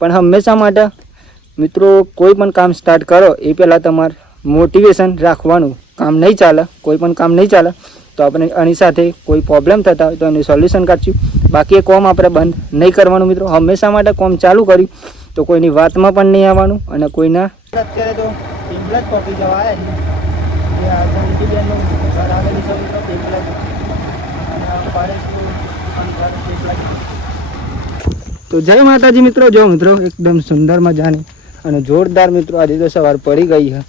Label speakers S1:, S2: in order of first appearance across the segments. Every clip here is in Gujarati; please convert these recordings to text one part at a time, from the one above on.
S1: પણ હંમેશા માટે, મિત્રો, કોઈ પણ કામ સ્ટાર્ટ કરો, એ પહેલાં તમારે મોટિવેશન રાખવાનું કામ નહીં ચાલે, કોઈ પણ કામ નહીં ચાલે, તો આપણે આની સાથે કોઈ પ્રોબ્લેમ થતા હોય તો એનું સોલ્યુશન કાઢશું. બાકી એ કોમ આપણે બંધ નહીં કરવાનું, મિત્રો. હંમેશા માટે કોમ ચાલુ કર્યું, તો કોઈની વાતમાં પણ નહીં આવવાનું અને કોઈના અત્યારે તો પિંપલા પહોંચી જવા આવ્યા છીએ જે આ જાનકીબેનનું ઘર આવેલું છે પિંપલા જ. અને આ પારેશનું આમ ઘર પિંપલા જ. તો જય માતાજી મિત્રો, જો મિત્રો એકદમ સુંદર મજાની અને જોરદાર મિત્રો આજે તો સવાર પડી ગઈ છે.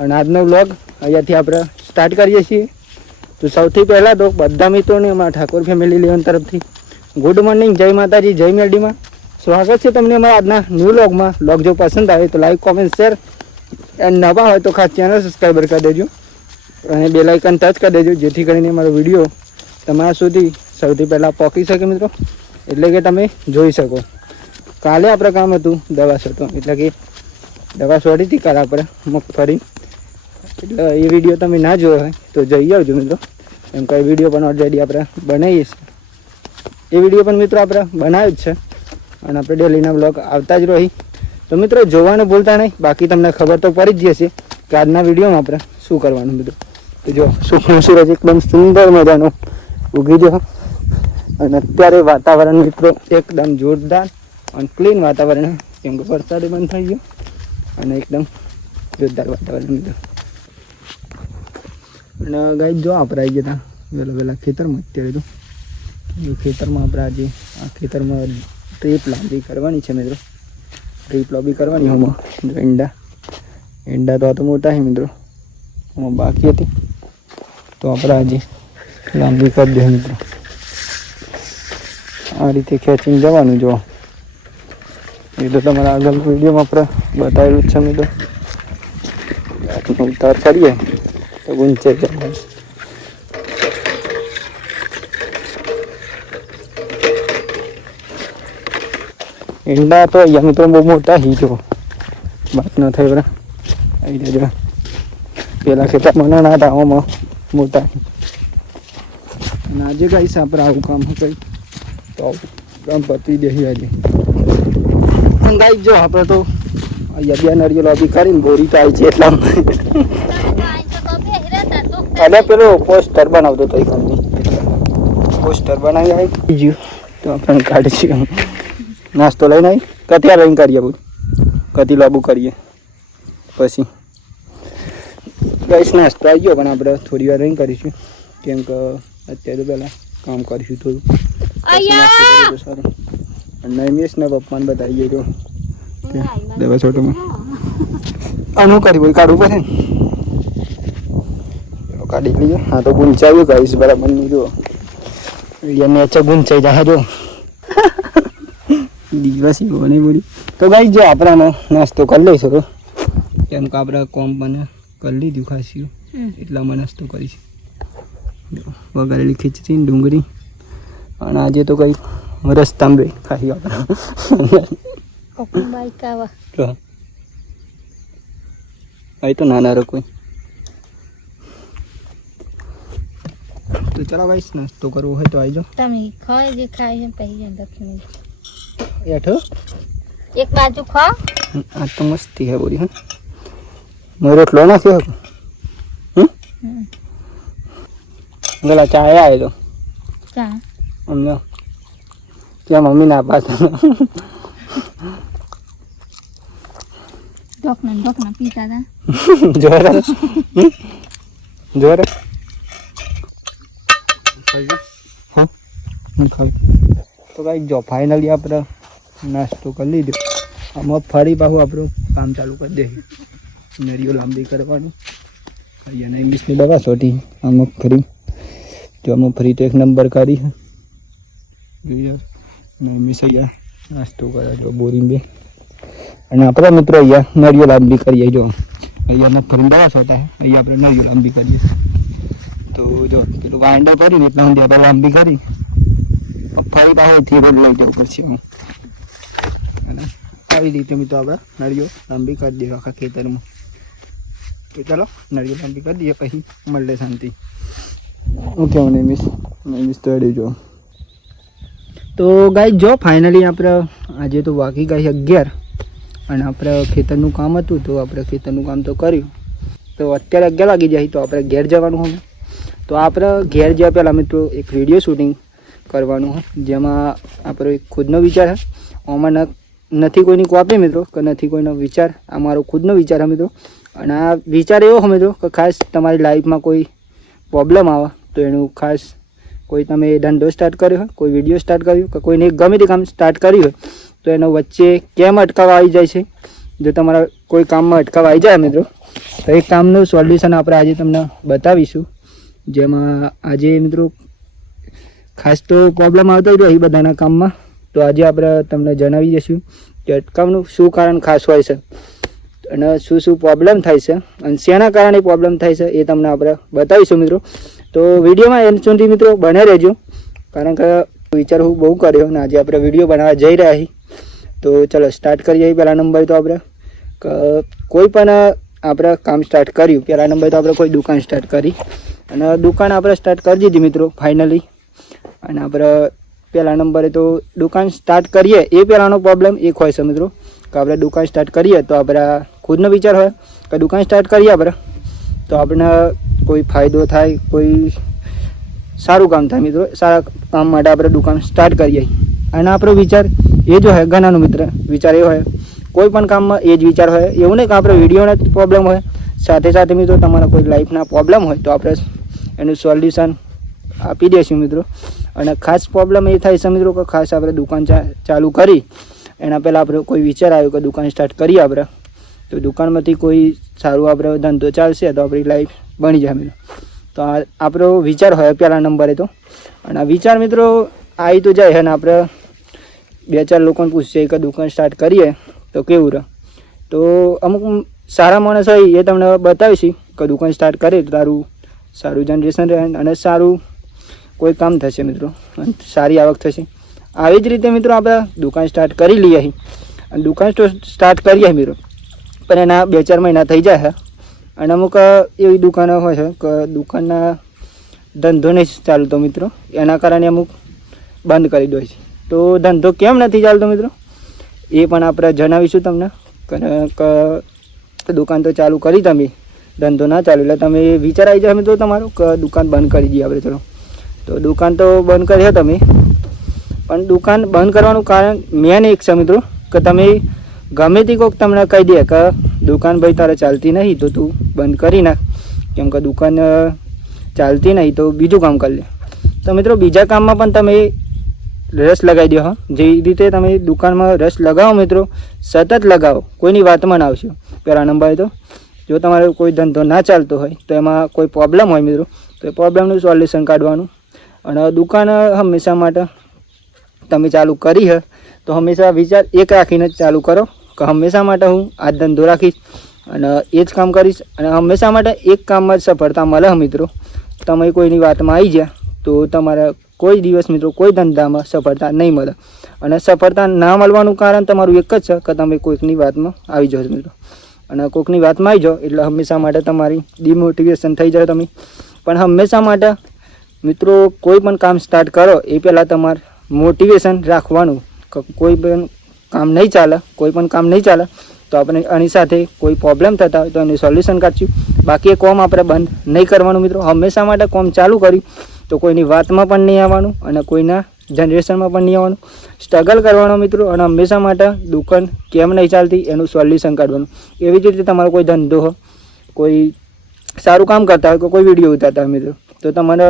S1: અને આજનો વ્લોગ અહીંયાથી આપણે સ્ટાર્ટ કરીએ છીએ. તો સૌથી પહેલાં તો બધા મિત્રોને અમારા ઠાકોર ફેમિલી લેવન તરફથી ગુડ મોર્નિંગ જય માતાજી, જય મેરડીમાં. સ્વાગત છે તમને અમારા આજના ન્યૂ વ્લોગમાં વ્લોગ જો પસંદ આવે તો લાઈક કોમેન્ટ શેર એન્ડ નવા હોય તો ખાસ ચેનલ સબસ્ક્રાઈબર કરી દેજો. અને બે લાઇકન ટચ કરી દેજો, જેથી કરીને અમારો વીડિયો તમારા સુધી સૌથી પહેલાં પહોંચી શકે મિત્રો. એટલે કે તમે જોઈ શકો. કાલે આપણે કામ હતું દવા છોટો એટલે કે દવા છોડી હતી, કાલે આપણે મગફળી એટલે એ વીડિયો તમે ના જોયો હોય તો જઈ આવજો મિત્રો. એમ કે વીડિયો પણ ઓલરેડી આપણે બનાવીએ છીએ. એ વીડિયો પણ મિત્રો આપણે બનાવ્યો જ છે. અને આપણે ડેલીના બ્લોગ આવતા જ રહી. તો મિત્રો જોવાનું ભૂલતા નહીં. બાકી તમને ખબર તો પડી જ જશે કે આજના વિડીયોમાં આપણે શું કરવાનું મિત્રો. તો જો, સુખનો સૂરજ એકદમ સુંદર મજાનો ઉગી ગયો. અને અત્યારે વાતાવરણ મિત્રો એકદમ જોરદાર અને ક્લીન વાતાવરણ કેમ કે વરસાદ બંધ થઈ ગયો. અને એકદમ જોરદાર વાતાવરણ મિત્રો. અને ગાઈ જો આપણે આવી ગયા વહેલા વહેલા ખેતરમાં અત્યારે તો. ખેતરમાં આપણે આજે આ ખેતરમાં ટ્રીપ લાંબી કરવાની છે મિત્રો. ટ્રીપ લાંબી કરવાની હમણાં ઈંડા. ઈંડા તો આ તો મોટા છે મિત્રો. હમણાં બાકી હતી. તો આપણે આજે લાંબી કરી દે મિત્રો. આ રીતે ખેંચીને જવાનું જો. એ તો તમારા આગળ વિડીયોમાં આપણે બતાવેલું જ છે મિત્રો. તો ઉતાર કરીએ તો ગુંચે જવાનું. ઈંડા તો અહીંયા મિત્રો બહુ મોટા હી જો. વાત ન થાય બરા. આવી જજો પેલા ખેતા નાના હતા આમાં મોટા. આજે કઈ આપણે આવું કામ કઈ તો કામ પતી દેહી આજે ગાઈ જો આપણે તો અહીંયા બે નરિયો લોબી કરીને બોરી થાય છે એટલા અને પેલો પોસ્ટર બનાવતો તો કંપની પોસ્ટર બનાવી આવી ગયું તો આપણે કાઢીશું નાસ્તો લઈને આવી કત્યા લઈને કરીએ બધું કતી લાબુ કરીએ પછી ગઈશ નાસ્તો આવી ગયો પણ આપણે થોડી વાર રહીને કરીશું કેમ કે અત્યારે પહેલાં કામ કરીશું થોડું સારું નૈમેશ ને પપ્પાને બતાવીએ તો દવા છોટું આનું કરી બોલ કાઢવું પડે? કાઢી લઈએ. હા તો ગુંચાવ્યું ગાઈશ બરાબરનું જો એને અચ્છા ગુંચાઈ જાય જો. દિવસ એવો નહીં તો ગાઈ જો આપણે નાસ્તો કરી લઈશું કેમ કે આપણે કોમ પણ કરી લીધું ખાસ્યું. એટલામાં નાસ્તો કરીશું. વગાડેલી ખીચડી ડુંગળી. અને આજે તો કઈ રસ્તામાં બે ખાઈ આપણે. અહીં તો નાના રો કોઈ તો ચાલો ભાઈ નાસ્તો કરવો હોય તો આવી જાઓ
S2: તમે ખાય જે ખાય છે પછી દક્ષિણ
S1: એઠો
S2: એક બાજુ ખાઓ.
S1: આ તો મસ્તી હે બોરી હા. મારો રોટલો નાખ્યો હતો
S2: હમ.
S1: ગલા ચા એ તો.
S2: ચા.
S1: અમને ત્યાં મમ્મી ના પાસે
S2: ઢોકણા ને ઢોકણા પીતા હતા
S1: જોરે જોરે હા હું ખાઈ તો કાંઈ જો ફાઇનલી આપણે નાસ્તો કરી લીધો આમાં ફરી પાછું આપણું કામ ચાલુ કરી દે નરીઓ લાંબી કરવાની અહીંયા નહીં મીસની દવા છોટી આમાં ફરી જો આમાં ફરી તો એક નંબર કરી નહીં અહીંયા નાસ્તો કરે જો બોરી બે. અને આપણા મિત્રો અહીંયા નળીઓ લાંબી કરીએ જો અહીંયા દવા છોટા. અહીંયા આપણે નળીઓ લાંબી કરીએ. તો જો, પેલું વાંડો કરીને એટલા સુધી આપણે લાંબી કરી. ફરી પાછળથી રોડ લઈ જવું પડશે હું અને આવી રીતે મિત્રો આપણે નળિયો લાંબી કરી દઈએ આખા ખેતરમાં. તો ચાલો નળિયો લાંબી કરી દઈએ, પછી મળે શાંતિ. હું મને મિસ નહીં મિસ તો જો. તો ગાય જો ફાઇનલી આપણે આજે તો વાગી ગઈ અગિયાર અને આપણે ખેતરનું કામ હતું તો આપણે ખેતરનું કામ તો કર્યું. તો અત્યારે અગિયાર વાગી જાય તો આપણે ઘેર જવાનું હોય તો આપણે ઘેર જ્યાં પહેલાં મિત્રો એક વીડિયો શૂટિંગ કરવાનું હોય જેમાં આપણો એક ખુદનો વિચાર છે આમાં નથી કોઈની કોપી મિત્રો, કે નથી કોઈનો વિચાર. આ મારો ખુદનો વિચાર મિત્રો. અને આ વિચાર એવો છે મિત્રો, કે ખાસ તમારી લાઈફમાં કોઈ પ્રોબ્લેમ આવે તો એનું ખાસ કોઈ તમે દંડો સ્ટાર્ટ કર્યો હોય, કોઈ વીડિયો સ્ટાર્ટ કર્યું કે કોઈને ગમે તે કામ સ્ટાર્ટ કર્યું હોય, તો એનો વચ્ચે કેમ અટકાવવા આવી જાય છે? જો તમારા કોઈ કામમાં અટકાવવા આવી જાય મિત્રો, તો એ કામનું સોલ્યુશન આપણે આજે તમને બતાવીશું. જેમાં આજે મિત્રો ખાસ તો પ્રોબ્લેમ આવતો હોય એ બધાના કામમાં. તો આજે આપણે તમને જણાવી દઈશું કે અટકાવનું શું કારણ ખાસ હોય છે અને શું શું પ્રોબ્લેમ થાય છે અને શેના કારણે પ્રોબ્લેમ થાય છે એ તમને આપણે બતાવીશું મિત્રો. તો વિડીયોમાં એન સુધી મિત્રો બને રહેજો. કારણ કે વિચાર હું બહુ કર્યો અને આજે આપણે વીડિયો બનાવવા જઈ રહ્યા છીએ. તો ચલો સ્ટાર્ટ કરીએ પહેલા નંબર તો આપણે. કોઈ પણ આપણે કામ સ્ટાર્ટ કર્યું, પહેલા નંબર તો આપણે કોઈ દુકાન સ્ટાર્ટ કરી. અને દુકાન આપણે સ્ટાર્ટ કરી દીધી મિત્રો ફાઇનલી અને આપણે પહેલા નંબરે તો દુકાન સ્ટાર્ટ કરીએ, એ પહેલાંનો પ્રોબ્લેમ એક હોય છે મિત્રો. કે આપણે દુકાન સ્ટાર્ટ કરીએ તો આપણા ખુદનો વિચાર હોય કે દુકાન સ્ટાર્ટ કરીએ આપણે. તો આપણને કોઈ ફાયદો થાય, કોઈ સારું કામ થાય મિત્રો. સારા કામ માટે આપણે દુકાન સ્ટાર્ટ કરીએ. અને આપણો વિચાર એ જ હોય, ઘણાનો મિત્ર, વિચાર એ હોય. કોઈ પણ કામમાં એ જ વિચાર હોય. એવું નહીં કે આપણે વિડીયોના પ્રોબ્લેમ હોય. સાથે સાથે મિત્રો, તમારા કોઈ લાઈફના પ્રોબ્લેમ હોય તો આપણે એનું સોલ્યુશન આપી દઈશું મિત્રો. અને ખાસ પ્રોબ્લેમ એ થાય છે મિત્રો કે ખાસ આપણે દુકાન ચાલુ કરી. એના પહેલાં આપણે કોઈ વિચાર આવ્યો કે દુકાન સ્ટાર્ટ કરીએ આપણે. તો દુકાનમાંથી કોઈ સારું આપણે ધંધો ચાલશે તો આપણી લાઈફ બની જાય મિત્રો. તો આપણો વિચાર હોય પહેલા નંબરે તો. અને આ વિચાર મિત્રો આવી તો જાય અને આપણે બે ચાર લોકોને પૂછશે કે દુકાન સ્ટાર્ટ કરીએ તો કેવું રહે. તો અમુક સારા માણસ હોય એ તમને બતાવીશ કે દુકાન સ્ટાર્ટ કરીએ તો તારું સારું જનરેશન રહે અને સારું કોઈ કામ થશે મિત્રો. સારી આવક થશે. આવી જ રીતે મિત્રો આપણે દુકાન સ્ટાર્ટ કરી લઈએ અને દુકાન સ્ટાર્ટ કરીએ મિત્રો. પણ એના બે ચાર મહિના થઈ જાય અને અમુક એવી દુકાનો હોય છે કે દુકાનના ધંધો નહીં ચાલતો મિત્રો. એના કારણે અમુક બંધ કરી દે છે. તો ધંધો કેમ નથી ચાલતો મિત્રો? એ પણ આપણે જણાવીશું તમને. કારણ કે, દુકાન તો ચાલુ કરી તમે. ધંધો ના ચાલુ. એટલે તમે વિચાર આવી જાય મિત્રો તમારો કે દુકાન બંધ કરી દઈએ આપણે. ચલો. તો દુકાન તો બંધ કરી છે તમે. પણ દુકાન બંધ કરવાનું કારણ મેન એક છે મિત્રો, કે તમે ગમે તે કોઈક તમને કહી દે કે દુકાન ભાઈ તારે ચાલતી નહીં, તો તું બંધ કરી નાખ. કેમ કે દુકાન ચાલતી નહીં, તો બીજું કામ કરી લે. તો મિત્રો, બીજા કામમાં પણ તમે રસ લગાવી દો, હા. જે રીતે તમે દુકાનમાં રસ લગાવો મિત્રો, સતત લગાવો, કોઈની વાતમાં ના આવશો. પહેલા નંબર તો, જો તમારો કોઈ ધંધો ના ચાલતો હોય, તો એમાં કોઈ પ્રોબ્લેમ હોય મિત્રો, તો એ પ્રોબ્લેમનું સોલ્યુશન કાઢવાનું. અને દુકાન હંમેશા માટે તમે ચાલુ કરી હ, તો હંમેશા વિચાર એક રાખીને ચાલુ કરો. કે હંમેશા માટે હું આ ધંધો રાખીશ અને એ જ કામ કરીશ અને હંમેશા માટે એક કામમાં જ સફળતા મળે મિત્રો. તમે કોઈની વાતમાં આવી ગયા તો તમારા કોઈ દિવસ મિત્રો કોઈ ધંધામાં સફળતા નહીં મળે. અને સફળતા ના મળવાનું કારણ તમારું એક જ છે કે તમે કોઈકની વાતમાં આવી જાઓ મિત્રો. અને કોઈકની વાતમાં આવી જાઓ એટલે હંમેશા માટે તમારી ડિમોટિવેશન થઈ જાય તમે. પણ હંમેશા માટે મિત્રો કોઈ પણ કામ સ્ટાર્ટ કરો એ પહેલાં તમારે મોટિવેશન રાખવાનું. કોઈ પણ કામ નહીં ચાલે, કોઈ પણ કામ નહીં ચાલે, તો આપણે આની સાથે કોઈ પ્રોબ્લેમ થતા હોય તો એનું સોલ્યુશન કાઢશું. બાકી એ કોમ આપણે બંધ નહીં કરવાનું મિત્રો. હંમેશા માટે કોમ ચાલુ કર્યું, તો કોઈની વાતમાં પણ નહીં આવવાનું અને કોઈના જનરેશનમાં પણ નહીં આવવાનું. સ્ટ્રગલ કરવાનો મિત્રો અને હંમેશા માટે દુકાન કેમ નહીં ચાલતી એનું સોલ્યુશન કાઢવાનું. એવી જ રીતે તમારો કોઈ ધંધો હોય કોઈ સારું કામ કરતા હોય કે કોઈ વીડિયો ઉતારતા હોય મિત્રો, તો તમારે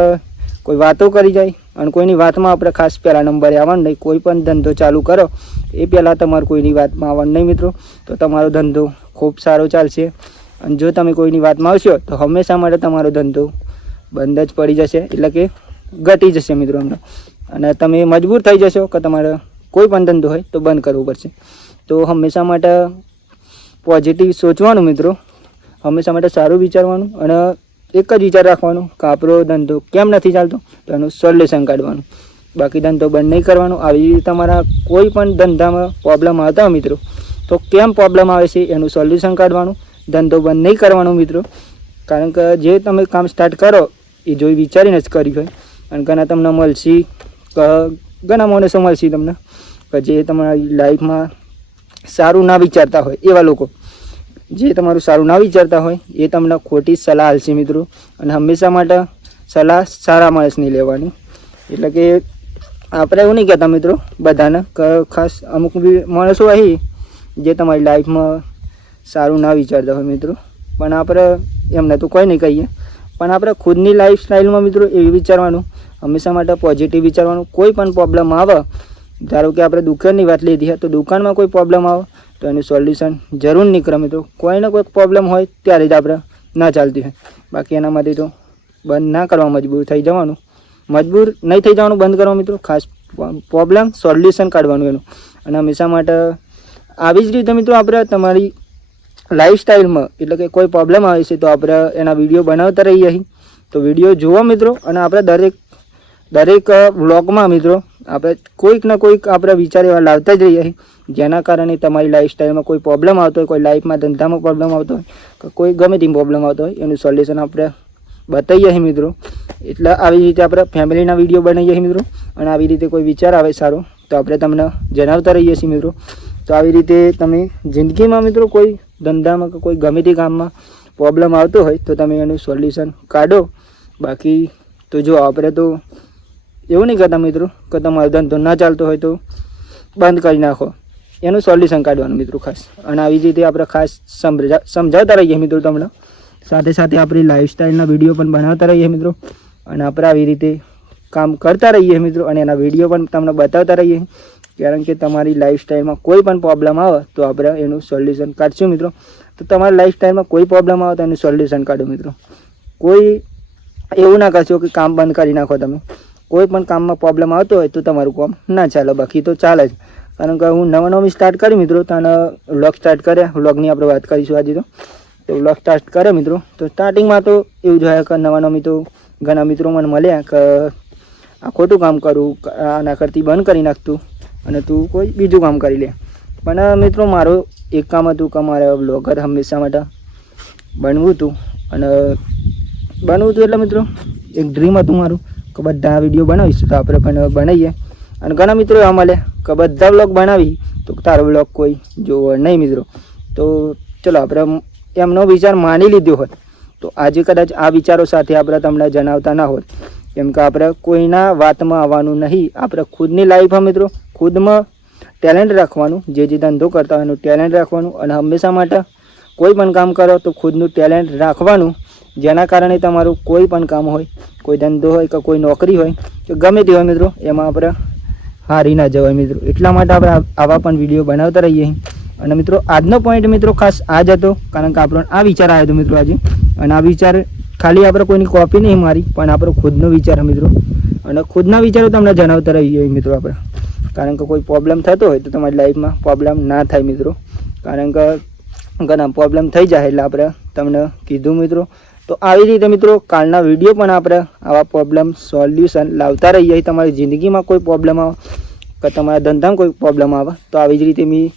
S1: કોઈ વાતો કરી જાય અને કોઈની વાતમાં આપણે ખાસ પહેલા નંબરે આવવાનું નહીં, કોઈ પણ ધંધો ચાલુ કરો, એ પહેલાં તમારે કોઈની વાતમાં આવવાનું નહીં મિત્રો. તો તમારો ધંધો ખૂબ સારો ચાલશે. અને જો તમે કોઈની વાતમાં આવશો, તો હંમેશા માટે તમારો ધંધો બંધ જ પડી જશે, એટલે કે ઘટી જશે મિત્રો એમનો. અને તમે મજબૂર થઈ જશો કે તમારે કોઈ પણ ધંધો હોય તો બંધ કરવો પડશે. તો હંમેશા માટે પોઝિટિવ સોચવાનું મિત્રો. હંમેશા માટે સારું વિચારવાનું અને એક જ વિચાર રાખવાનો કે આપણો ધંધો કેમ નથી ચાલતો? તો એનું સોલ્યુશન કાઢવાનું. બાકી ધંધો બંધ નહીં કરવાનો. આવી તમારા કોઈ પણ ધંધામાં પ્રોબ્લેમ આવતા હોય મિત્રો, તો કેમ પ્રોબ્લેમ આવે છે એનું સોલ્યુશન કાઢવાનું. ધંધો બંધ નહીં કરવાનો મિત્રો, કારણ કે જે તમે કામ સ્ટાર્ટ કરો, એ જોઈ વિચારીને જ કર્યું હોય. અને ઘણા તમને મળશે ઘણા માણસો મળશે તમને, કે જે તમારી લાઈફમાં સારું ના વિચારતા હોય એવા લોકો. જે તમારું સારું ના વિચારતા હોય, એ તમને ખોટી સલાહ હાલશે મિત્રો. અને હંમેશા માટે સલાહ સારા માણસની લેવાની. એટલે કે આપણે એવું નહીં કહેતા મિત્રો, બધાને ખાસ અમુક બી માણસો અહીં જે તમારી લાઈફમાં સારું ના વિચારતા હોય મિત્રો. પણ આપણે એમને તો કોઈ નહીં કહીએ. પણ આપણે ખુદની લાઈફ સ્ટાઇલમાં મિત્રો એ વિચારવાનું, હંમેશા માટે પોઝિટિવ વિચારવાનું. કોઈ પણ પ્રોબ્લેમ આવે, ધારો કે આપણે દુકાનની વાત લીધી તો દુકાનમાં કોઈ પ્રોબ્લેમ આવે તો એનું સોલ્યુશન જરૂર નીકળે મિત્રો. કોઈને કોઈક કોઈ પ્રોબ્લેમ હોય ત્યારે જ આપણે ના ચાલતી હોય. બાકી એના માટે તો બંધ ના કરવા મજબૂર થઈ જવાનું. મજબૂર નહીં થઈ જવાનું બંધ કરવા મિત્રો. ખાસ પ્રોબ્લેમ સોલ્યુશન કાઢવાનું એનું. અને હંમેશા માટે આવી જ રીતે મિત્રો આપણે તમારી લાઈફસ્ટાઈલમાં એટલે કે કોઈ પ્રોબ્લેમ આવે છે તો આપણે એના વીડિયો બનાવતા રહીએ તો વીડિયો જુઓ મિત્રો અને આપણે દરેક દરેક વ્લોગમાં મિત્રો આપણે કોઈક ને કોઈક આપણે વિચાર એવા લાવતા જ રહીએ જેના કારણે તમારી લાઈફસ્ટાઈલમાં કોઈ પ્રોબ્લેમ આવતો હોય, કોઈ લાઈફમાં ધંધામાં પ્રોબ્લેમ આવતો હોય, કે કોઈ ગમે તેમ પ્રોબ્લેમ આવતો હોય, એનું સોલ્યુશન આપણે બતાવીએ છીએ મિત્રો. એટલે આવી રીતે આપણે ફેમિલીના વીડિયો બનાવીએ છીએ મિત્રો. અને આવી રીતે કોઈ વિચાર આવે સારો, તો આપણે તમને જણાવતા રહીએ છીએ મિત્રો. તો આવી રીતે તમે જિંદગીમાં મિત્રો કોઈ ધંધામાં કે કોઈ ગમે તે કામમાં પ્રોબ્લેમ આવતો હોય, તો તમે એનું સોલ્યુશન કાઢો. બાકી તો જો આપણે તો એવું નહીં કરતા મિત્રો, કે તમારો ધંધો ના ચાલતો હોય તો બંધ કરી નાખો. એનું સોલ્યુશન કાઢવાનું મિત્રો ખાસ. અને આવી રીતે આપણે ખાસ સમજા સમજાવતા રહીએ મિત્રો તમને. સાથે સાથે આપણી લાઈફસ્ટાઈલના વીડિયો પણ બનાવતા રહીએ મિત્રો. અને આપણે આવી રીતે કામ કરતા રહીએ મિત્રો અને એના વીડિયો પણ તમને બતાવતા રહીએ. કારણ કે તમારી લાઈફસ્ટાઈલમાં કોઈ પણ પ્રોબ્લેમ આવે તો આપણે એનું સોલ્યુશન કાઢશું મિત્રો. તો તમારી લાઈફસ્ટાઈલમાં કોઈ પ્રોબ્લેમ આવે તો એનું સોલ્યુશન કાઢો મિત્રો. કોઈ એવું ના કરશો કે કામ બંધ કરી નાખો તમે. કોઈ પણ કામમાં પ્રોબ્લેમ આવતો હોય તો તમારું કામ ના ચાલે. બાકી તો ચાલે જ. કારણ કે હું નવા નવી સ્ટાર્ટ કરી મિત્રો, તો આને વ્લોગ સ્ટાર્ટ કર્યા. વ્લોગની આપણે વાત કરીશું આજે તો. તો વ્લોગ સ્ટાર્ટ કરે મિત્રો. તો સ્ટાર્ટિંગમાં તો એવું જ હોય કે નવા નવી તો ઘણા મિત્રો મને મળ્યા કે આ ખોટું કામ કરું, આના કરતી બંધ કરી નાખતું અને તું કોઈ બીજું કામ કરી લે. પણ મિત્રો મારો એક કામ હતું કે મારે બ્લોગર હંમેશા માટે બનવું હતું. અને બનવું હતું એટલે મિત્રો, એક ડ્રીમ હતું મારું કે બધા વીડિયો બનાવીશું. તો આપણે પણ બનાવીએ. અને ઘણા મિત્રો એવા મળે કે બધા બ્લોગ બનાવી. તો તારો બ્લોગ કોઈ જોવો નહીં મિત્રો. તો ચલો આપણે એમનો વિચાર માની લીધો હોત. તો આજે કદાચ આ વિચારો સાથે આપણે તમને જણાવતા ના હોત. કેમ કે આપણે કોઈના વાતમાં આવવાનું નહીં. આપણે ખુદની લાઈફમાં મિત્રો, ખુદમાં ટેલેન્ટ રાખવાનું, જે જે ધંધો કરતા હોય એનું ટેલેન્ટ રાખવાનું અને હંમેશા માટે કોઈ પણ કામ કરો તો ખુદનું ટેલેન્ટ રાખવાનું. જેના કારણે તમારું કોઈ પણ કામ હોય, કોઈ ધંધો હોય કે કોઈ નોકરી હોય, કે ગમે તે હોય મિત્રો, એમાં આપણે હારી ના જવાય મિત્રો. એટલા માટે આપણે આવા પણ વીડિયો બનાવતા રહીએ. અને મિત્રો, આજનો પોઈન્ટ મિત્રો ખાસ આ જ હતો, કારણ કે આપણો આ વિચાર આવ્યો હતો મિત્રો આજે. અને આ વિચાર ખાલી આપણે કોઈની કોપી નહીં મારી, પણ આપણો ખુદનો વિચાર મિત્રો. અને ખુદના વિચારો તમને જણાવતા રહીએ મિત્રો આપણે. કારણ કે કોઈ પ્રોબ્લેમ થતો હોય તો તમારી લાઈફમાં પ્રોબ્લેમ ના થાય મિત્રો. કારણ કે ઘણા પ્રોબ્લેમ થઈ જાય એટલે આપણે તમને કીધું મિત્રો. તો આવી રીતે મિત્રો, કાલના વીડિયો પણ આપણે આવા પ્રોબ્લેમ સોલ્યુશન લાવતા રહીએ. તમારી જિંદગીમાં કોઈ પ્રોબ્લેમ આવે, કે તમારા ધંધામાં કોઈ પ્રોબ્લેમ આવે, તો આવી જ રીતે મેં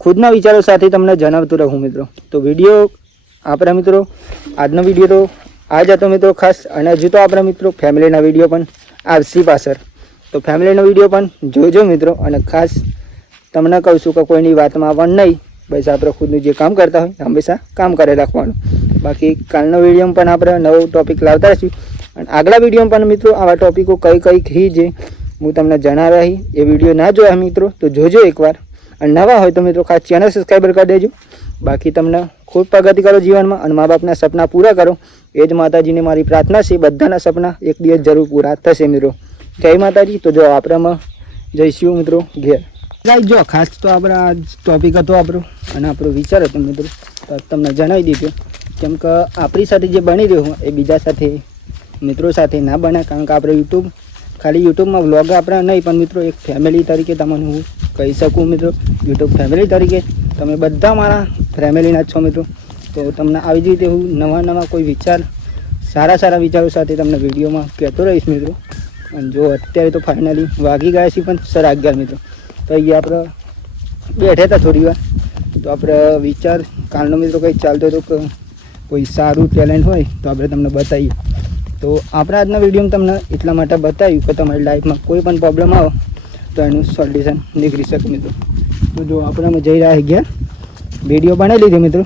S1: ખુદના વિચારો સાથે તમને જણાવતું રહું મિત્રો. તો વીડિયો આપણા મિત્રો, આજનો વીડિયો તો આ જ હતો મિત્રો ખાસ, અને હજુ તો આપણા મિત્રો ફેમિલીના વીડિયો પણ આવશે પાછળ. તો ફેમિલીનો વીડિયો પણ જોજો મિત્રો, અને ખાસ તમને કહું છું કે કોઈની વાતમાં પણ નહીં. બસ આપણે ખુદનું જે કામ કરતા હોય હંમેશા કામ કરે રાખવાનું. બાકી કાલનો વિડીયોમાં પણ આપણે નવો ટોપિક લાવતા રહીશું. અને આગલા વિડીયોમાં પણ મિત્રો આવા ટોપિકો કઈ કઈ ખી જે હું તમને જણાવ્યા હી એ વીડિયો ના જોયા મિત્રો, તો જોજો એકવાર. અને નવા હોય તો મિત્રો ખાસ ચેનલ સબસ્ક્રાઈબર કરી દેજો. બાકી તમને ખૂબ પ્રગતિ કરો જીવનમાં અને મા બાપના સપના પૂરા કરો. એ જ માતાજીને મારી પ્રાર્થના છે, બધાના સપના એક દિવસ જરૂર પૂરા થશે મિત્રો. જય માતાજી. તો જો આપણામાં જઈશું મિત્રો ઘેર. ગાઈ જો, ખાસ તો આપણે આ ટોપિક હતો આપણો અને આપણો વિચાર હતો મિત્રો. તો તમને જણાવી દીધું કેમ કે આપણી સાથે જે બની રહ્યું એ બીજા સાથે, મિત્રો સાથે ના બને, કારણ કે આપણે યુટ્યુબ ખાલી યુટ્યુબમાં વ્લોગ આપણે નહીં, પણ મિત્રો એક ફેમિલી તરીકે તમને હું કહી શકું મિત્રો. યુટ્યુબ ફેમિલી તરીકે. તમે બધા મારા ફેમિલીના જ છો મિત્રો. તો તમને આવી જ રીતે હું નવા નવા કોઈ વિચાર, સારા સારા વિચારો સાથે તમને વિડીયોમાં કહેતો રહીશ મિત્રો. અને જો અત્યારે તો ફાઇનલી વાગી ગયા છે પણ સર અગિયાર મિત્રો. તો અહીંયા આપણે બેઠા હતા થોડી વાર. તો આપણે વિચાર, કાલનો મિત્રો કંઈક ચાલતો હતો કે કોઈ સારું ટેલેન્ટ હોય તો આપણે તમને બતાવીએ. તો આપણા આજના વિડીયોમાં તમને એટલા માટે બતાવ્યું કે તમારી લાઈફમાં કોઈ પણ પ્રોબ્લેમ આવે તો એનું સોલ્યુશન નીકળી શકે મિત્રો. તો જો આપણે અમે જઈ રહ્યા ગયા વીડિયો બનાવી લીધી મિત્રો.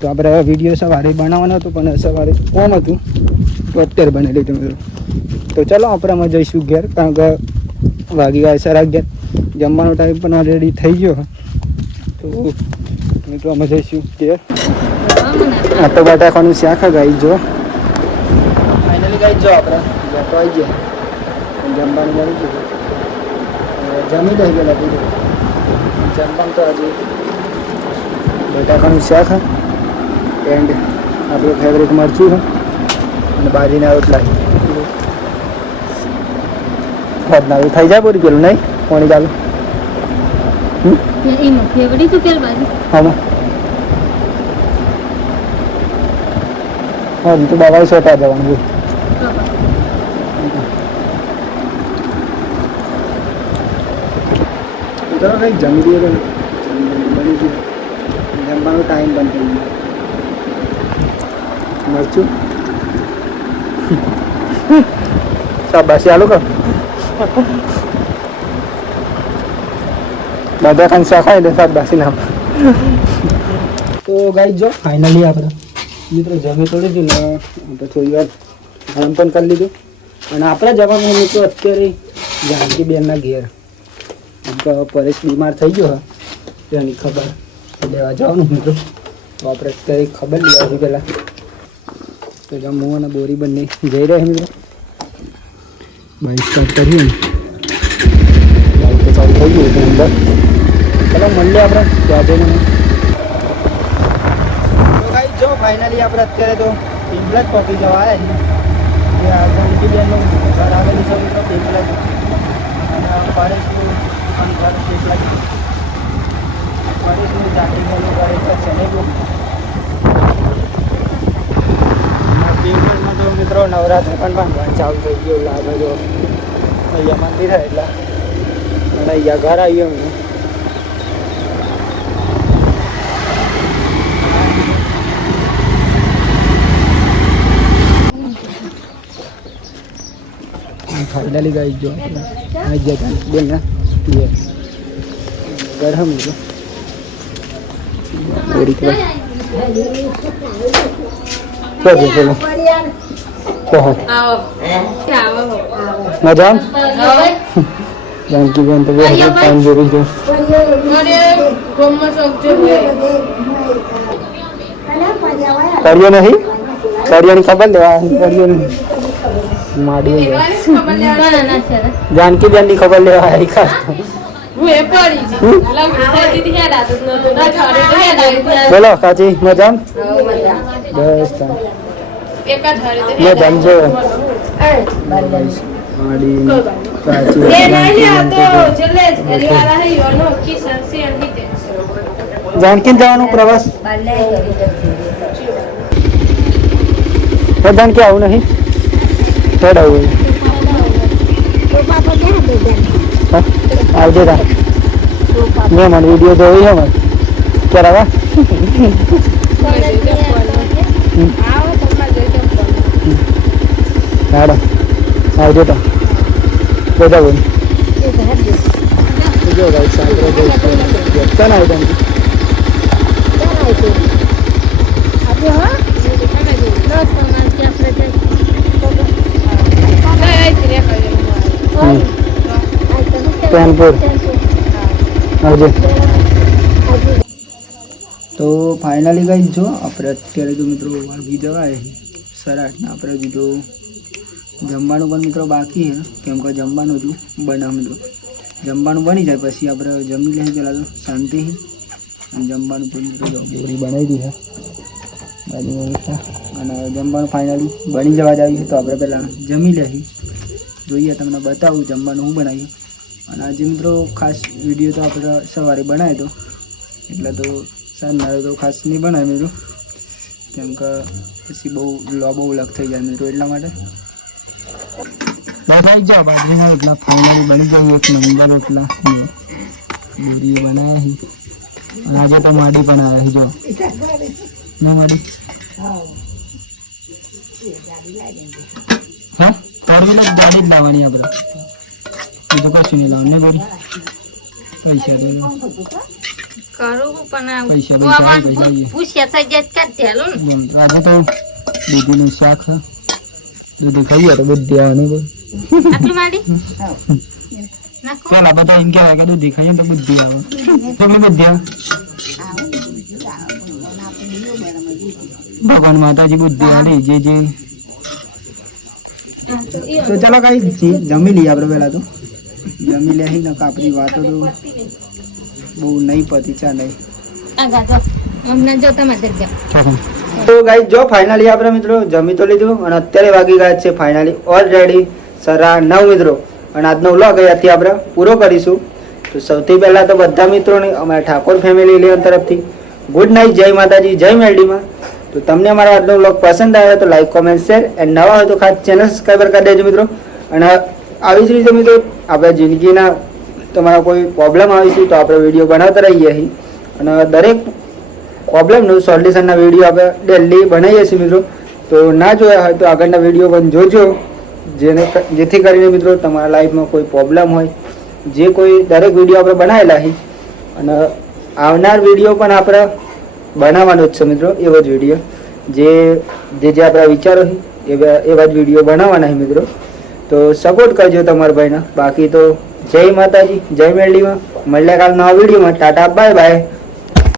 S1: તો આપણે વીડિયો સવારે બનાવવાનો હતો, પણ સવારે કોમ હતું, તો અત્યારે બનાવી લીધું મિત્રો. તો ચાલો આપણે અમે જઈશું ઘેર, કારણ કે વાગી ગયા સાડા અગિયાર જમવાનો ટાઈમ પણ ઓલરેડી થઈ ગયો. તો મિત્રો અમે જઈશું કે આટો બટાકાનું શાક ગાઈ જો. ફાઇનલી ગાઈ જો આપણે. ઘેર તો આવી ગયા. જમવાનું મળી ગયું. જમી દઈ ગયેલા બીજું જમવાનું તો આજે બટાકાનું શાક હા. એન્ડ આપણું ફેવરેટ મરચું અને બાજરીના રોટલા. બદનાવું થઈ જાય પૂરી પેલું નહીં? પાણી ગાલ
S2: એમાં ફેવડી તો પેલ બાજુ?
S1: આમાં હા તો બાબા સોટા જવાનું બોલ. ચલો કંઈક જમી દઈએ તો બની ગયું જમવાનો ટાઈમ બંધ થઈ ગયો. મરચું? શાબાશી આલો કર બધા કાંઈ શાખાય એટલે શાબાશી નામ તો ગાઈ જો ફાઇનલી આપણે મિત્રો જમી થોડી લીધું ને આપણે થોડી વાર આરામ પણ કરી લીધું અને આપણા જવાનું મિત્રો અત્યારે જાનકી બેનના ઘેર તો પરેશ બીમાર થઈ ગયો હા એની ખબર લેવા જવાનું મિત્રો તો આપણે અત્યારે ખબર લેવા છે પહેલાં તો જમવું અને બોરી બંને જઈ રહ્યા મિત્રો બાઈક સ્ટાર્ટ કર્યું બાઈક તો ચાલુ થઈ ગયું અંદર ચલો, મળીએ આપણે. ત્યાં જઈને તો ગાઈ જો ફાઇનલી આપણે અત્યારે તો પિંપલા જ પહોંચી જવા આવ્યા આ જાનકી બેનનું ઘર આવેલું છે મિત્રો પિંપલા અને પરેશનું પણ ઘર પિંપલા જ પરેશનું બેનનું ઘર છે નહીં બહુ પિંપલમાં તો મિત્રો નવરાત્રિ પણ પણ ચાલુ થઈ ગયું લાગે જો અહીંયા મંદિર છે એટલે અને અહીંયા ઘર આવ્યું એમનું. ફાઇનલી ગાઈ જો આવી ગયા બેન ના ये गरम है पूरी तरह क्या दे बोलो क्या है मजाम जानकी बहन तो वो है टाइम जो भी जो करियो માડી જાનકી બેનની ખબર લેવા આવી ખાસ બોલો કાચી મજા. બસ મેં ધમજો. જાનકી જવાનું પ્રવાસ? પ્રધાન કે આવું નહીં? હેડ આવું હા? આવજે તા મેં મને વીડિયો જોઈ છે મને ક્યારે આવા હાડો આવજો તા બધા બોલ જો ભાઈ સાંજે જઈશું ચાલ આવી તમે ચેનપુર આવજે. તો ફાઇનલી ગઈ જો આપણે અત્યારે તો મિત્રો વાગી જવાય સરાટને આપણે બીજું જમવાનું પણ મિત્રો બાકી છે. કેમ કે જમવાનું હતું. બનાવ મિત્રો જમવાનું બની જાય પછી આપણે જમી લઈએ પહેલાં તો શાંતિ. જમવાનું પણ મિત્રો જો બનાવી દીધી બાજુમાં અને જમવાનું ફાઇનલી બની જવા જ આવ્યું છે. તો આપણે પહેલાં જમી લઈએ. જોઈએ તમને બતાવું જમવાનું હું બનાવ્યું અને આજે મિત્રો ખાસ વીડિયો તો આપણે સવારે બનાવ્યો હતો. એટલે તો સાંજના તો ખાસ નહીં બનાવ્યો મિત્રો. કેમ કે પછી બહુ લો બહુ લગ થઈ જાય મિત્રો એટલા માટે. થઈ જાઓ બાજરીના રોટલા ફાઇનલી બની ગયું એક નંબર રોટલા. બોરી બનાવ્યા હી અને આજે તો માડી પણ આવ્યા હી જો. ના માડી? હા. તળવી ને ગાડી જ લાવવાની આપણે. બીજું કશું નહીં લાવવાનું ને બોરી પૈસા તો
S2: દે તો.
S1: બોલ, તો તો બોલ પેલા બધા એમ કહેવાય કે દૂધી ખાઈએ તો બુદ્ધિ આવે તમે બુદ્ધિ ભગવાન માતાજી બુદ્ધિ આવે જે જે
S2: તો
S1: ચાલો કઈ જમી લઈએ આપણે પહેલા તો જમી લે ને આપણી વાતો તો બહુ નહીં પતી
S2: ચા નહીં
S1: તો ગાઈ જો ફાઇનલી આપણે મિત્રો જમી તો લીધું અને અત્યારે વાગી ગયા છે ફાઇનલી ઓલરેડી સરા નવ મિત્રો. અને આજનો વ્લોગ અહીંયાથી આપણે પૂરો કરીશું. તો સૌથી પહેલાં તો બધા મિત્રોને અમારા ઠાકોર ફેમિલી ઇલેવન તરફથી ગુડ નાઇટ જય માતાજી, જય મેલડીમાં તો તમને અમારો આજનો વ્લોગ પસંદ આવ્યો તો લાઈક કોમેન્ટ શેર એન્ડ નવા હોય તો ખાસ ચેનલ સબસ્ક્રાઈબર કરી દેજો મિત્રો. અને આવી જ રીતે મિત્રો, આપણે જિંદગીના તમારા કોઈ પ્રોબ્લેમ આવી છે તો આપણે વીડિયો બનાવતા રહીએ છીએ અને દરેક પ્રોબ્લેમનું સોલ્યુશનના વીડિયો આપણે ડેલી બનાવીએ છીએ મિત્રો. તો ના જોયા હોય તો આગળના વીડિયો પણ જોજો. જેને જેથી કરીને મિત્રો તમારા લાઈફમાં કોઈ પ્રોબ્લેમ હોય. જે કોઈ દરેક વીડિયો આપણે બનાવેલા છે અને આવનાર વીડિયો પણ આપણે બનાવવાનો જ છે મિત્રો, એવો જ વીડિયો જે જે જે આપણા વિચારો છે, એવા એવા જ વીડિયો બનાવવાના છે મિત્રો. તો સપોર્ટ કરજો તમારા ભાઈના. બાકી તો જય માતાજી, જય મેરડીમાં. મળ્યા કાલના વિડીયોમાં. Tata bye bye